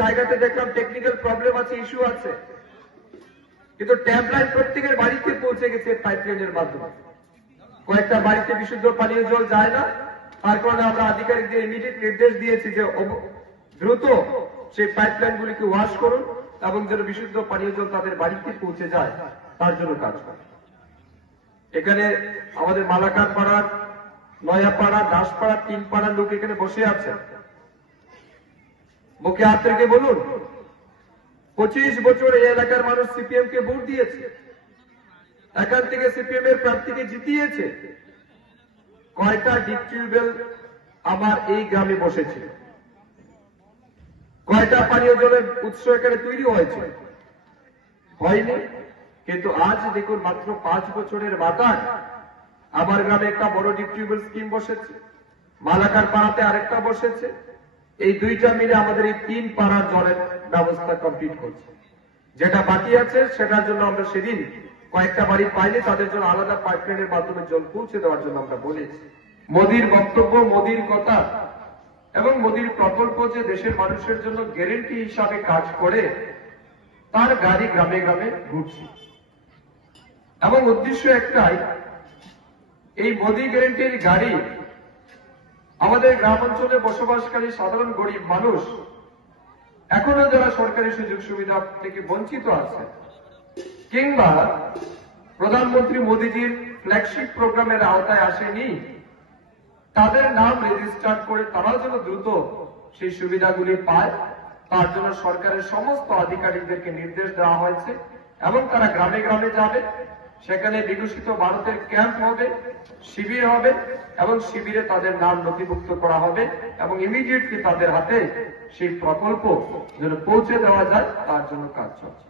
জায়গাতে দেখলাম technical problem আছে, ইস্যু আছে, কিন্তু ট্যাপ লাইন প্রত্যেকের বাড়িতে পৌঁছে গেছে পাইপলাইনের মাধ্যমে। কয়েকটা বাড়িতে বিশুদ্ধ পানীয় জল যায় না, তার কারণে আমরা আধিকারিকদের ইমিডিয়েট নির্দেশ দিয়েছি যে দ্রুত সেই পাইপলাইন গুলিকে ওয়াশ করুন এবং যেন বিশুদ্ধ পানীয় জল তাদের বাড়িতে পৌঁছে যায় তার জন্য কাজ করে। এখানে আমাদের মালাকার পাড়ার, নয়াপাড়া, দাসপাড়া, 3 পাড়ার লোক এখানে বসে আছে। মুখে হাত রেখে বলুন, 25 বছর এই এলাকার মানুষ সিপিএম কে ভোট দিয়েছে, এখান থেকে সিপিএম এর প্রার্থীকে জিতিয়েছে। কয়টা ডিপ টিউবওয়েল আমার এই গ্রামে বসেছে, কয়টা পানীয় জলের উৎস এখানে তৈরি হয়েছে? হয়নি। কিন্তু আজ দেখুন, মাত্র 5 বছরের মাথায় আমার গ্রামে একটা বড় ডিপ টিউবওয়েল স্কিম বসেছে, মালাকার পাড়াতে আরেকটা বসেছে। এই দুইটা মিলে আমাদের এই 3 পাড়ার জলের ব্যবস্থা কমপ্লিট করছে। যেটা বাকি আছে সেটার জন্য আমরা সেদিন কয়েকটা বাড়ি পাইনি, তাদের জন্য আলাদা পাইপলাইনের মাধ্যমে জল পৌঁছে দেওয়ার জন্য আমরা বলেছি। মোদির বক্তব্য, মোদির কথা এবং মোদির প্রকল্প যে দেশের মানুষের জন্য গ্যারেন্টি হিসাবে কাজ করে, তার গাড়ি গ্রামে গ্রামে ঘুরছে এবং উদ্দেশ্য একটাই, এই মোদি গ্যারেন্টির গাড়ি আমাদের গ্রাম অঞ্চলে বসবাসকারী সাধারণ গরিব মানুষ এখনো যারা সরকারি সুযোগ সুবিধা থেকে বঞ্চিত আছে কিংবা প্রধানমন্ত্রী মোদীজির ফ্ল্যাগশিপ প্রোগ্রামের আওতায় আসেনি, তাদের নাম রেজিস্টার করে তারাও যেন দ্রুত সেই সুবিধাগুলি পায়, তার জন্য সরকারের সমস্ত আধিকারিকদেরকে নির্দেশ দেওয়া হয়েছে এবং তারা গ্রামে গ্রামে যাবে। সেখানে বিকশিত ভারতের ক্যাম্প হবে, শিবির হবে এবং শিবিরে তাদের নাম নথিভুক্ত করা হবে এবং ইমিডিয়েটলি তাদের হাতে সেই প্রকল্প যেন পৌঁছে দেওয়া যায় তার জন্য কাজ চলছে।